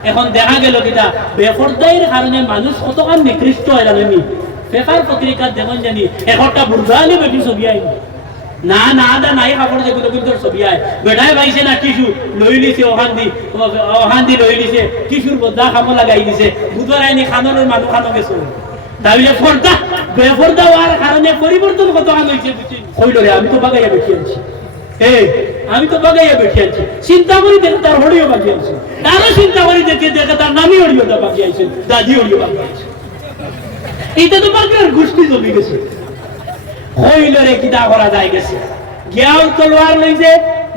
এখন দেখা গেল কিটা বেপরদাইয়ের কারণে মানুষ কতখান নিকৃষ্ট হয় জানেনি পেপার পত্রিকার দেখুন জানি একটা বুর্গালি বেটি ছবি আইন না না দা নাই কাপড় যেগুলো কিন্তু ছবি আয় বেটাই পাইছে না টিসু লই লিছে ওখান দি ওখান দি লই লিছে টিসুর বদা খামো লাগাই দিছে। বুধবার আইনি খানোর মানুষ খানো গেছে তাহলে পর্দা বেপর্দা হওয়ার কারণে পরিবর্তন কত কান হয়েছে কইল রে আমি তো বাগাইয়া বেশি আমি তো বাগাইয়া বেশি আছি। চিন্তা করি দেখে তার হরিও বাকি আছে। তারও চিন্তা করি দেখে দেখে তার নামই হরিওটা বাকি আছে দাদি হরিও বাকি আছে। এটা তো বাকি আর গোষ্ঠী জমি গেছে। হইল রে, কিতা করা যায় গেছে। গিয়াও তলোয়ার লইছে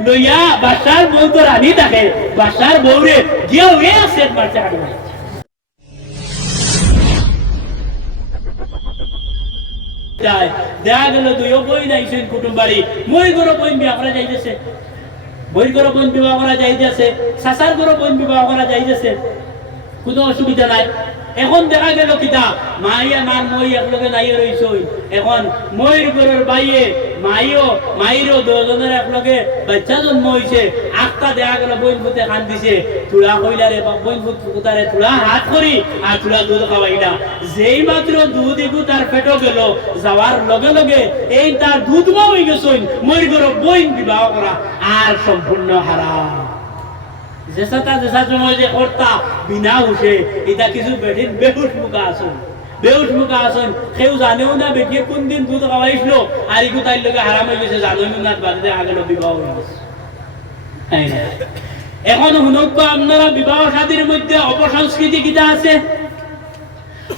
লইয়া বাসার বউ তো রানী থাকে। বাসার বউরে গিয়াও এ সেট মারছে হাড়ি যায়। দেখা গেল তুইও বই নাইছেন কুটুম বাড়ি মই গরো বইন বিয়া করা যাইতেছে। বই গরো বইন বিবাহ করা যাইতেছে। সাসার গরো বইন বিবাহ করা যাইতেছে। কোনো অসুবিধা নাই। এখন দেখা গেল কিতা মাইয়া মার মই একলগে নাই রইছই এখন মইর গরুর বাইয়ে মাইও মাইরও দুজনের একলগে বাচ্চা জন্ম হইছে আটটা দেখা গেল বইন ফুতে খান দিছে তুলা কইলারে বইন ফুট ফুটারে তুলা হাত করি আর তুলা দুধ খাওয়াই না যেই মাত্র দুধ এগু তার পেটো গেল যাওয়ার লগে লগে এই তার দুধ মা হয়ে গেছই মইর গরু বইন বিবাহ করা আর সম্পূর্ণ হারাম সময় যে কর্তা বিনা হুসে এটা কিছু বেঠিন মুখা আসুন মুখা আসুন কেউ জানেও না কোন দিন দুধ খাওয়াইছিল আর লগে হারাম হয়ে গেছে না বাদে আগের বিবাহ হয়ে গেছে। এখন শুনক আপনারা বিবাহ শাদীর মধ্যে অপসংস্কৃতি কিতা আছে?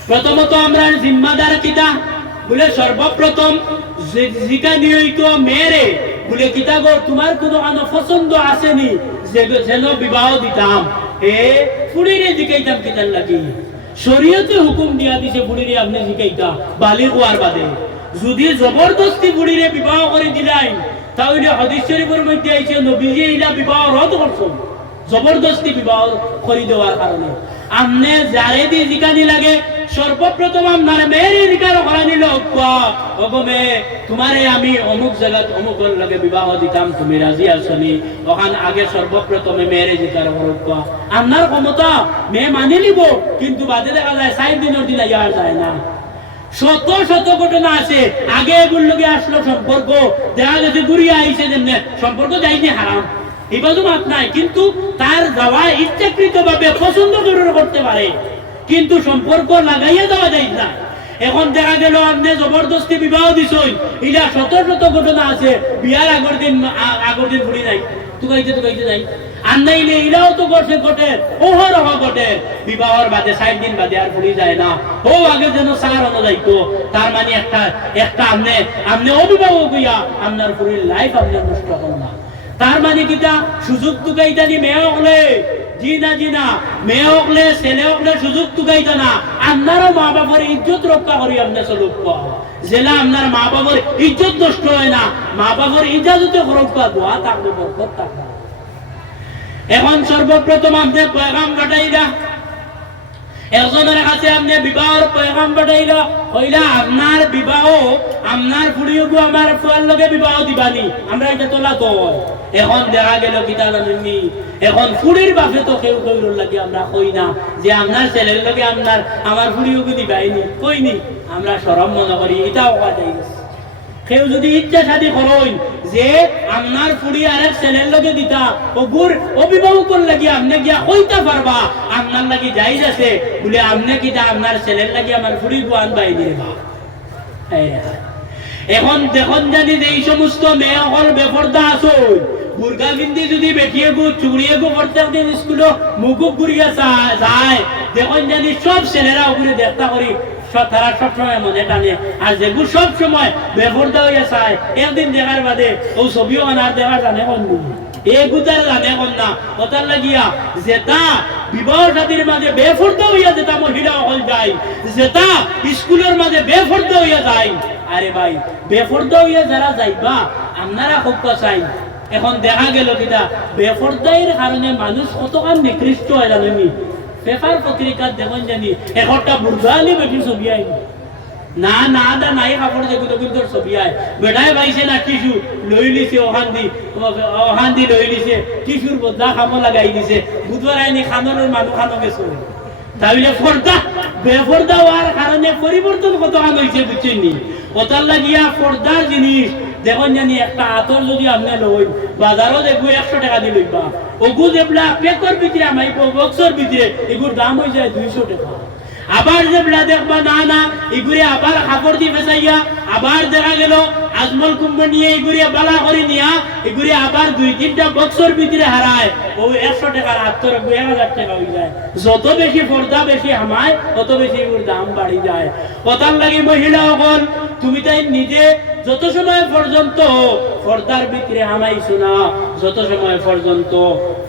প্রথমত আমরা জিম্মাদার কিতা। বলে সর্বপ্রথম জিকা নিয়মিত মেয়েরে বলে কিতা গো তোমার কোনো আনো পছন্দ আসেনি যেন বিবাহ দিতাম। এ ফুড়িরে জিকাইতাম কিতার লাগি। শরীয়তে হুকুম দিয়া দিছে ফুড়িরে আপনি জিকাইতা, বালি হওয়ার বাদে। যদি জবরদস্তি ফুড়িরে বিবাহ করে দিলাই, তাহলে হদিস শরীফের মধ্যে আইছে, নবীজি ইলা বিবাহ রদ করছেন। জবরদস্তি বিবাহ করে দেওয়ার কারণে। আমনে যারে দি জিকানি লাগে সর্বপ্রথম আপনার মেয়ের জিকার করানি লোক ওগো মেয়ে, তোমারে আমি অমুক জায়গাত অমুক লগে বিবাহ দিতাম, তুমি রাজি আছনি? ওখান আগে সর্বপ্রথমে মেয়ের জিকার করক আপনার ক্ষমতা মেয়ে মানি নিব, কিন্তু বাদে দেখা যায় সাইড দিনের দিন ইয়ার যায় না। শত শত ঘটনা আছে। আগে এগুলো লোকে আসলো সম্পর্ক দেখা গেছে ঘুরিয়ে আইছে যেমনে সম্পর্ক যাইনি হারাম মাত নাই। কিন্তু তার যাওয়া ইচ্ছাকৃত ভাবে পছন্দ করে করতে পারে। কিন্তু সম্পর্ক লাগাইয়া দেওয়া যায় না। এখন দেখা গেল আপনি জবরদস্তি বিবাহ দিছই এটা শত শত ঘটনা আছে, বিয়ার আগের দিন আগের দিন ঘুরি নাই। তুকাইতে তুকাইতে যাই আর নাইলে এরাও তো ঘটে ঘটে ঘটে। বিবাহর বাদে ষাট দিন বাদে আর ঘুরি যায় না। ও, আগে যেন সার হলো যাইতো। তার মানে একটা একটা আমনে আমনে অভিভাবক হইয়া আপনার পুরীর লাইফ আপনি নষ্ট করো না। তার মানে কিটা সুযোগ তুকাইতা নি মেয়ে হলে জি না মেয়ে হকলে ছেলে হকলে সুযোগ তুকাইতা না আপনারও মা বাবার ইজ্জত রক্ষা করি আপনি চলুক জেলা আপনার মা বাবার ইজ্জত নষ্ট হয় না। মা বাবার ইজাজতে রক্ষা দোয়া থাকবে বরকত থাকবে এখন সর্বপ্রথম আপনি পয়গাম ঘটাইলা একজনের কাছে আপনি বিবাহর পয়গাম পাঠাইলা হইলা আপনার বিবাহ, আপনার ফুড়িও আমার ফুয়ার লগে বিবাহ দিবানি, আমরা এটা তোলা তো এখন দেখা গেল কিতা জানেননি? এখন ফুড়ির বাপে তো কেউ কেউ লাগে, আমরা কই না, যে আপনার ছেলের লগে আপনার, আমার ফুড়িও দিবাইনি। কইনি, আমরা সরম মনে করি, এটাও যাই কেউ যদি ইচ্ছা শাদী করইন এখন দেখুন জানি যে এই সমস্ত মেয়ে হল বেপর্দা আছো বুর্গা বিন্দি যদি বেটিয়ে গো, চুড়িয়ে গো প্রত্যেক দিন স্কুলে মুখুক ঘুরিয়া যায়, দেখুন জানি সব ছেলেরা ওগুলো দেখতা করি তারা সবসময় মনে টানে। আর চায় একদিন দেখার বাদে ও ছবিও আনার দেখার জানে কোন কোন ওটার লাগিয়া যেটা ভাই যারা চাই এখন দেখা গেল কিটা বেফর্দাইয়ের কারণে মানুষ কতখান নিকৃষ্ট হয় জানেনি? পেপার পত্রিকার দেখুন জানি একটা বুর্গালি বেটি ছবি আইনি না না দা নাই কাপড় দেখো তো কিন্তু ছবি আয় বেটায় পাইছে না টিসু লই লিছে ওখান দি ওখান লই লিছে টিসুর বদলা খামো লাগাই দিছে। বুধবার আইনি খানোর মানুষ খানো গেছে তাহলে পর্দা বেপর্দা হওয়ার কারণে পরিবর্তন কত কাম হয়েছে বুঝছেন নি? ওটার লাগিয়া পর্দার জিনিস দেখুন জানি, একটা আতর যদি আপনি লই বাজারও দেখব একশো টাকা দিয়ে লইবা। ওগু যেগুলা পেকর ভিতরে বক্সর ভিতরে এগুর দাম হয়ে যায় দুইশো টাকা। আবার দেখবা, না না আবার দিয়ে আবার দেখা গেল, আজমল বালা করে নিয়া আবার দুই তিনটা বক্সর ভিতরে হারায় ও, একশো টাকার এক হাজার টাকা হয়ে যায়। যত বেশি পর্দা বেশি হামায়, তত বেশি এগুলোর দাম বাড়ি যায়। কথার লাগে মহিলা হল তুমি তাই নিজে যত সময় পর্যন্ত পর্দার ভিতরে হামাইছো না, যত সময় পর্যন্ত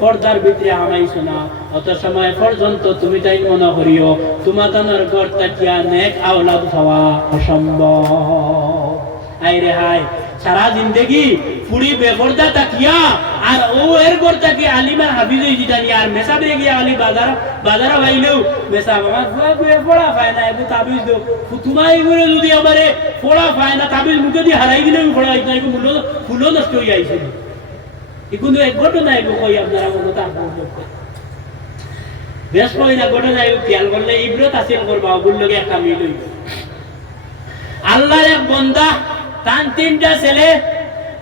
পর্দার ভিতরে হামাইছো না, অত সময় পর্যন্ত তুমি তাই মনে করিও তোমার তানোর গড় তাকিয়া নেক আওলাদ হওয়া অসম্ভব। আইরে হাই সারা জিন্দগি ফুড়ি বেপর্দা তাকিয়া, আর ও এর ঘর তাকি আলিমার হাবিজ হয়ে জিতানি আর মেসাব রে গিয়া আলি বাজার বাজার ভাইলেও মেসাব আমার ফুয়া গুয়ে পড়া পায় না এগু তাবিজ দো তোমার এগুলো যদি আমারে পড়া পায় না, তাবিজ মুখে দিয়ে হারাই দিলে পড়া হইতো এগু মূল্য ফুলও নষ্ট হয়ে আইছিল কিন্তু এক ঘটনা এগু কই, আপনারা মনে তা বেশ কই না ঘটনা এগু খেয়াল করলে, ইব্রত আসিল করবা ওগুর লগে একটা মিল হইল। আল্লাহর এক বন্দা তান তিনটা ছেলে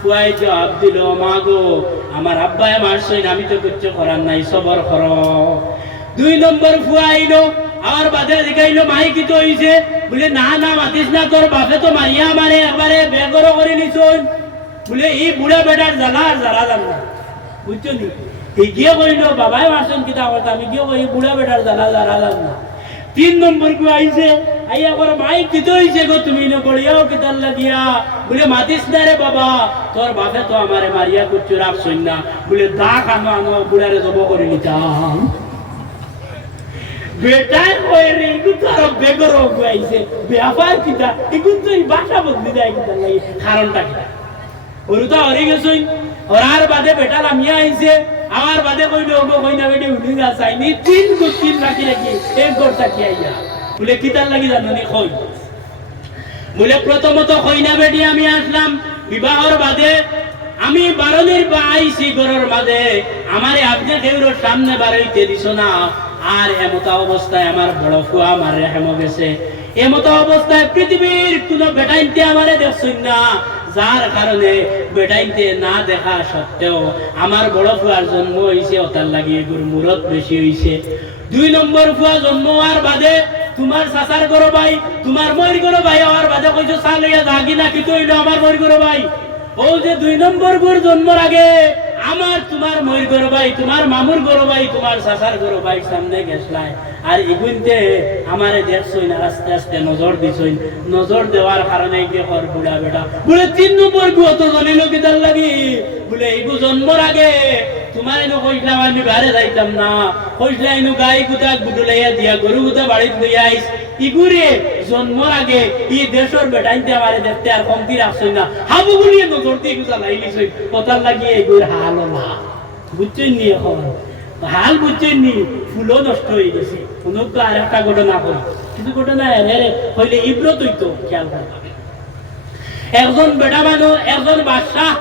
ফুয়াই জবাব দিল মা গো আমার আব্বাই না আমি তো কিচ্ছু করার নাই, সবর কর। দুই নম্বর ফুয়া আইলো আমার বাদে দেখাইলো মাই কি হইছে? বলে, না না, মাতিস না, তোর বাপে তো মারিয়া আমারে একবারে বেগর করে নিছই বলে, এই বুড়া বেটার জ্বালা আর জ্বালা জানা বুঝছ নি? এই গিয়ে কইল, বাবাই মারছেন কিতা কথা? আমি গিয়ে কই বুড়া বেটার জ্বালা জ্বালা জানা তিন নম্বর কো আইছে আইয়া করে মাই কিতো গো, তুমি ন করিয়াও কিতার লাগিয়া। বলে, মাতিস না রে বাবা, তোর বাপে তো আমারে মারিয়া না। বলে আনো, বুড়ারে জব করে নিতাম। বেটাই কই রে ইগু বেগর ব্যাপার কিতা? ইগু বাসা বদলি দেয় কারণটা হরি গেছই ওরার বাদে বেটা লামিয়া আইছে। আমার বাদে কইলো, ওগো, কইনা বেটে উঠি যা চাইনি তিন গো তিন রাখি রাখি এক গড়টা কি আইয়া? বলে কিতার লাগি জানি কই? বলে, প্রথমত কইনা বেটি আমি আসলাম বিবাহর বাদে। আমি বারণের বা আইছি গরর বাদে আমারে আপনি কেউর সামনে বাড়াইতে দিছ না। আর এমতা অবস্থায় আমার বড় ফুয়া আমার রেহেম গেছে। এমতো অবস্থায় পৃথিবীর কোন বেটাইনতে আমারে দেখছই না। যার কারণে বেটাইনতে না দেখা সত্ত্বেও আমার বড় ফুয়ার জন্ম হয়েছে ওটার লাগিয়ে গুর মূরত বেশি হয়েছে দুই নম্বর ফুয়া জন্ম হওয়ার বাদে তোমার চাচার গরো ভাই তোমার ময়ূর গরো ভাই হওয়ার বাদে কইছো চাল হইয়া জাগি না কি হইল আমার ময়ূর গরো ভাই ও যে দুই নম্বর গুর জন্মর আগে আমার তোমার ময়ূর গরো ভাই তোমার মামুর গরো ভাই তোমার চাচার গরো ভাই সামনে গেছলাই। আর ইগুনতে আমারে দেখছই না আস্তে আস্তে নজর দিছই নজর দেওয়ার কারণে কি কর বুড়া বেটা। বলে, তিন নম্বর গু অত জলিল কিতার লাগি। বলে ইগু জন্মর আগে। তোমার গাই গুতা গুডুলাইয়া দিয়া গরু গুতা হাল না। নি এখন? হাল ফুলও নষ্ট হয়ে গেছে। আর একটা ঘটনা কই কিন্তু ঘটনা এরে হইলে ইব্রত হইতো খেয়াল একজন বেটা মানুষ একজন বাদশাহ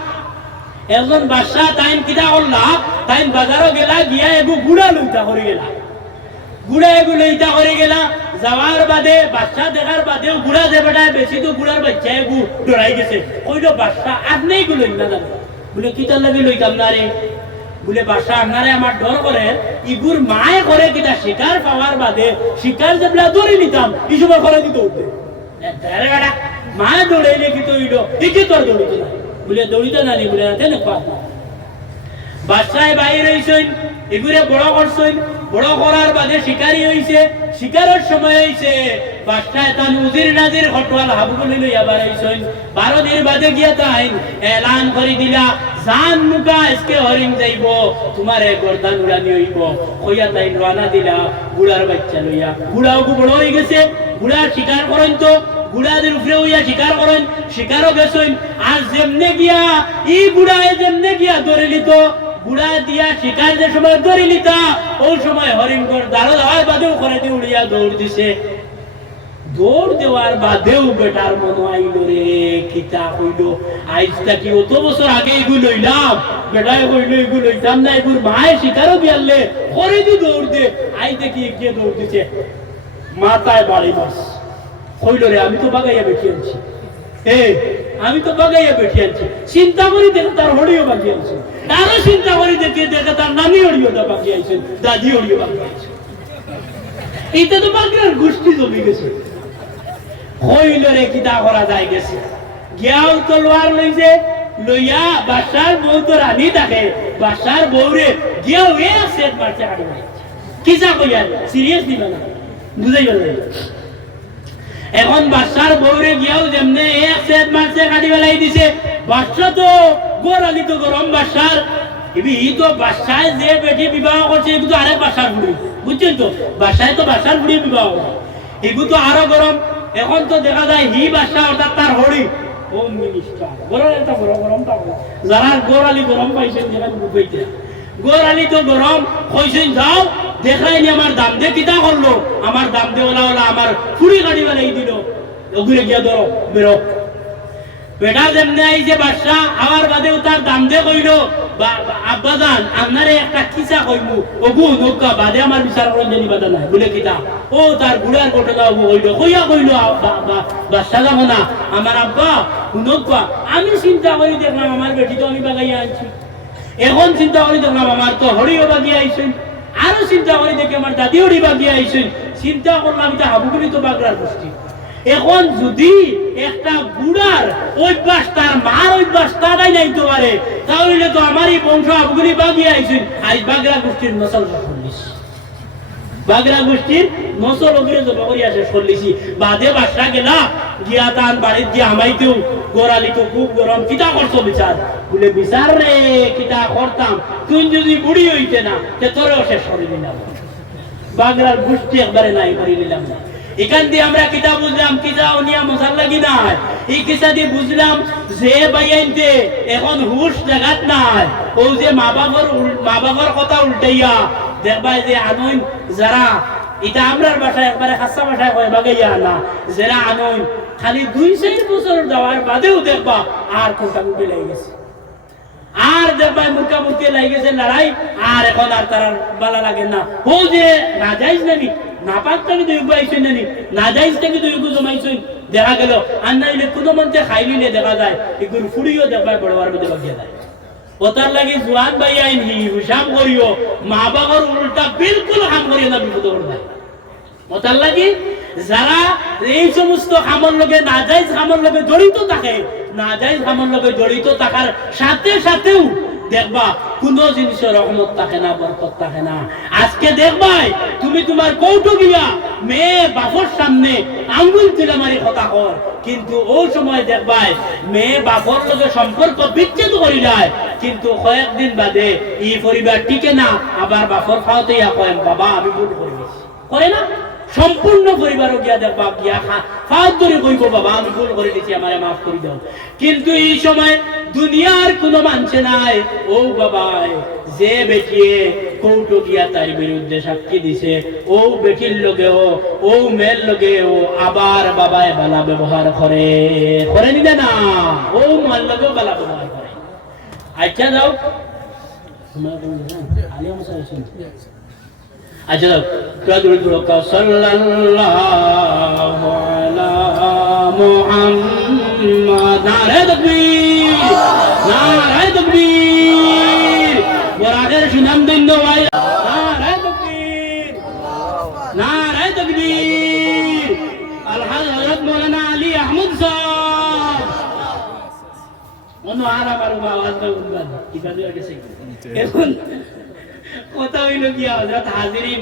একজন বাদশাহ তাইন কিতা করলা? তাইন বাজারও গেলা, গিয়া এগু গুড়া লইতা করে গেলা। গুড়া এগু লইতা করে গেলা। যাওয়ার বাদে বাচ্চা দেখার বাদেও গুড়া যে বেটায় বেশি তো গুড়ার বাচ্চা এগু ডরাই গেছে কইলো বাচ্চা এগু লইন না জানো বলে কিতার লাগে লইতাম না রে বলে বাসা আপনারে আমার ডর করে ইগুর মায়ে করে কিটা শিকার পাওয়ার বাদে শিকার যে বলে দৌড়ে নিতাম এই সময় করে দিতে উঠবে মায়ে দৌড়াইলে কি তো ইডো একে তোর দৌড়িতে না বলে দৌড়িতে না নি, বলে না তেনে পাত বাদশাহ বাইরে হইছেন এগুলো বড় করছেন বড় করার বাদে শিকারি হইছে শিকারের সময় হইছে বাদশাহ তান উজির নাজির হটওয়াল হাবুগুলি লইয়া বাড়াইছেন বারো দিন বাদে গিয়া তাই এলান করে দিলা। জান মুকা আজকে হরিণ যাইব তোমারে গর্দান উড়ানি হইব। কইয়া তাই রানা দিলা গুড়ার বাচ্চা লইয়া। গুড়াও বড় হয়ে গেছে গুড়ার শিকার করেন তো গুড়াদের উপরে হইয়া শিকার করেন, শিকারও গেছেন আর যেমনে গিয়া, ই গুড়ায় যেমনে গিয়া ধরে লিত, বুড়া দিয়া শিকার যে সময় ধরে লিতা ওই সময় হরিণকর দাঁড়ো দেওয়ার বাদেও করে দিয়ে উড়িয়া দৌড় দিছে। দৌড় দেওয়ার বাদেও বেটার মনে আইল রে, কিতা কইল? আইজটা কি অত বছর আগে এগুলো লইলাম। বেটায় কইল, এগুলো লইতাম না এগুলো মায়ের শিকারও গিয়ালে করে দি দৌড় দে। আই দেখি গিয়ে দৌড় দিছে। মাথায় বাড়ি মাস কইল রে আমি তো বাগাইয়া বেঠি আনছি। এ আমি তো বাগাইয়া বেঠি আনছি। চিন্তা করি দেখে তার হড়িও বাকি আনছি আরও চিন্তা করি দেখে দেখে তার নানি হড়িও বাকি আইছেন দাদি হড়িও বাকি আইছেন এটা তো বাগরার গোষ্ঠী জমি গেছে। হইল রে কিতা করা যায় গেছে। গিয়াও তলোয়ার লইছে লইয়া বাসার বউ তো রানী থাকে বাসার বউরে গিয়াও এ সেট মারছে মারছে কিসা কইয়া সিরিয়াস দিবা না। বুঝাই গেল এখন বাসার বউরে গিয়াও যেমনে এক সেট মারছে কাটি বেলাই দিছে বাচ্চা তো গোড়ালি তো গরম বাসার ইবি ই তো বাসায় যে বেটি বিবাহ করছে এগুলো তো আরেক বাসার বুড়ি বুঝছেন তো? বাসায় তো বাসার বুড়ি বিবাহ এগুলো তো আরও গরম এখন তো দেখা যায় হি বাসা অর্থাৎ তার হরি হোম মিনিস্টার গরম গরম যারা গোড়ালি গরম পাইছেন যেখানে বুঝাইতে গোড়ালি তো গরম কইছেন যাও দেখাইনি আমার দাম দে, কিতা করল? আমার দাম দে, ওলা ওলা, আমার ফুড়ি গাড়ি বেলাই দিল। ওগুলো গিয়া ধরো বেরো বেটা যেমনি আইছে বাদশা আমার বাদেও তার দাম দে কইল। আপনারে একটা কিসা কইমু। ওগু নৌকা, বাদে আমার বিচার করেন জানি বাদা নাই। বলে কিতা? ও, তার ওগু কইল। না। আমার আব্বা নৌকা আমি চিন্তা করি দেখলাম আমার বেটি তো আমি বাগাইয়া আনছি। এখন চিন্তা করি দেখলাম আমার তো হরিও বাগিয়ে আইছেন আরও চিন্তা করি দেখি আমার দাদিও রিবা দিয়ে আইছেন চিন্তা করলাম এটা হাবুগুলি তো বাগড়ার গোষ্ঠী। এখন যদি একটা বুড়ার অভ্যাস তার মার অভ্যাস তারাই নাইতে পারে, তাহলে তো আমারই বংশ আবগুলি বাগিয়ে আইসেন আজ বাগড়া গোষ্ঠীর চল্লিশ বাগড়া গোষ্ঠীর নসল অগ্রে জমা করি আসে চল্লিশি বাদে বাসা গেলা, গিয়া তান বাড়ির দিয়ে আমাইতেও গোড়ালি তো খুব গরম, কিতা করছ বিচার? বলে, বিচার রে, কিতা করতাম? তুই যদি বুড়ি হইতে না, তে তোরেও শেষ করে দিলাম বাগড়ার গোষ্ঠী একবারে নাই করে দিলাম না। এখান দিয়ে আমরা কিতা বুঝলাম, কিতা অনিয়া মশার লাগি নাই। এই কিসা দিয়ে বুঝলাম, যে বাইয়াইতে এখন হুশ জাগাত নাই। ও যে মা বাবার মা বাবার কথা উল্টাইয়া দেখবাই যে আনুন যারা, এটা আমরার বাসায় একবারে খাসা বাসায় বাগাইয়া না যারা আনুন খালি দুই চার বছর যাওয়ার বাদেও দেখবা আর মুখে লেগে গেছে। আর দেখবাই গেছে লড়াই আর এখন আর তার বালা লাগে না। ও যে, না যাইস নানি, না পাক থেকে দুই আইসেন নানি, না যাইস থেকে দুই জমাইছেন দেখা গেল। আর নাইলে কোনো মন্ত্রে খাইলিলে দেখা যায় এগুলো ফুড়িও দেখবাই বড় বড় মধ্যে বাকিয়ে যায়। ওতার লাগে জোয়ান ভাই আইন হুশাম করিও, মা বাবার উল্টা বিলকুল হাম করিও না, বিপদ করবে ওটার লাগে যারা এই সমস্ত হামর লোকে নাজাইজ হামর লোকে জড়িত থাকে, নাজাইজ হামর লোকে জড়িত থাকার সাথে সাথেও দেখবা, কোন জিনিসের রহমত থাকে না, বরকত থাকে না। আজকে দেখবাই, তুমি তোমার কৌটো গিয়া মেয়ে, বাপর সামনে আঙ্গুল তুলে মারি কথা কর। কিন্তু ও সময় দেখবাই, মেয়ে, বাপর লগে সম্পর্ক বিচ্ছেদ করি যায়। কিন্তু কয়েকদিন বাদে এই পরিবার টিকে না, আবার বাপর খাওয়াতেই কয় বাবা, আমি ভুল করে করে না? সম্পূর্ণ পরিবারও গিয়া দেখবা গিয়া হাত ধরে কইব বাবা আমি ভুল করে দিছি আমারে মাফ করে দাও। কিন্তু এই সময় দুনিয়ার কোনো মানছে নাই। ও বাবা যে বেটিয়ে কৌটো গিয়া তার বিরুদ্ধে সাক্ষী দিছে ও বেটির লগেও ও মেয়ের লগেও আবার বাবায় বালা ব্যবহার করে। করে নিবে না ও মার লগেও বালা ব্যবহার করে। আচ্ছা যাও। তোমরা কোন আলিয়া মশাই أجل تدرك صلى الله على محمد نعرة تكبير نعرة تكبير ورادر شنام دين دوايا نعرة تكبير نعرة تكبير الحضرت مولانا علي أحمد صاحب ونو عرب عرب عرب عرب عرب عرب عرب عرب কথা হইল কি হজরত হাজিরিন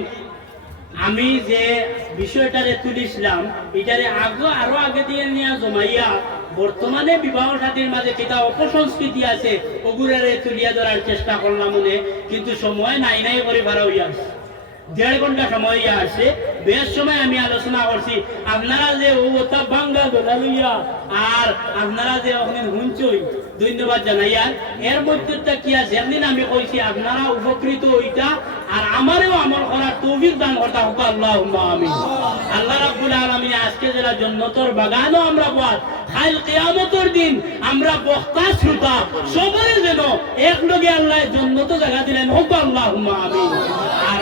আমি যে বিষয়টারে তুলিছিলাম, এটারে আগে আরও আগে দিয়ে নিয়ে জমাইয়া বর্তমানে বিবাহ সাথীর মাঝে যেটা অপসংস্কৃতি আছে, ওগুলারে তুলিয়া ধরার চেষ্টা করলাম মনে, কিন্তু সময় নাই নাই করে ভাড়া হইয়া। দেড় ঘণ্টা সময় ইয়া আসছে বেশ সময় আমি আলোচনা করছি। আপনারা যে ওটা বাঙ্গা দোলা লইয়া, আর আপনারা যে ওখানে হুঞ্চই ধন্যবাদ জানাইয়া এর মধ্যে কি আছে? একদিন আমি কইছি, আপনারা উপকৃত ওইটা আর আমারও আমল করার তৌফিক দান করতে হোক আল্লাহ আমি আল্লাহ রাব্বুল আলামিন আজকে যারা জন্নতর বাগানও আমরা বাদ কাল কিয়ামতের দিন আমরা বক্তা, শ্রোতা, সবাই যেন এক লগে আল্লাহ জন্নত জায়গা দিলেন হোক আল্লাহ আমি আর